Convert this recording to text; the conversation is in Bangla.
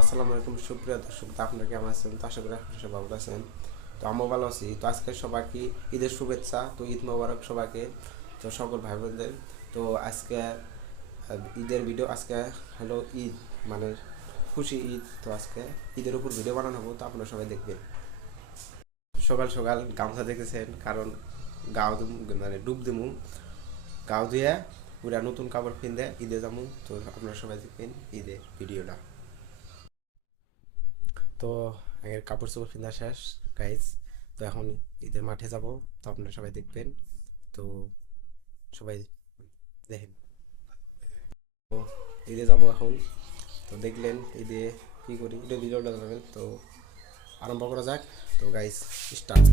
আসসালামু আলাইকুম, সুপ্রিয় দর্শক, তো আপনারা কেমন আছেন? তো আশা করি আপনারা সবাই ভালো আছেন। তো আমিও ভালো আছি। তো আজকে সবাইকে ঈদের শুভেচ্ছা, তো ঈদ মোবারক সবাইকে, তো সকল ভাই বোনদের তো আজকে ঈদের ভিডিও আজকে হলো ঈদ মানে খুশি ঈদ। তো আজকে ঈদের উপর ভিডিও বানানো হব, তো আপনারা সবাই দেখবেন। সকাল সকাল গামছা দেখেছেন, কারণ গাও মানে ডুব দিমু। গাও দিয়ে পুরা নতুন কাপড় কিনতে ঈদে যাব তো আপনারা সবাই দেখবেন ঈদের ভিডিওটা তো আগের কাপড় চোপড় কিনা শেষ গাইজ তো এখন ঈদের মাঠে যাব, তো আপনারা সবাই দেখবেন। তো সবাই দেখেন। তো ঈদে যাব এখন। তো দেখলেন ঈদে কী করি? ঈদের ভিডিওটা তো আরম্ভ করা যাক। তো গাইজ স্টার্ট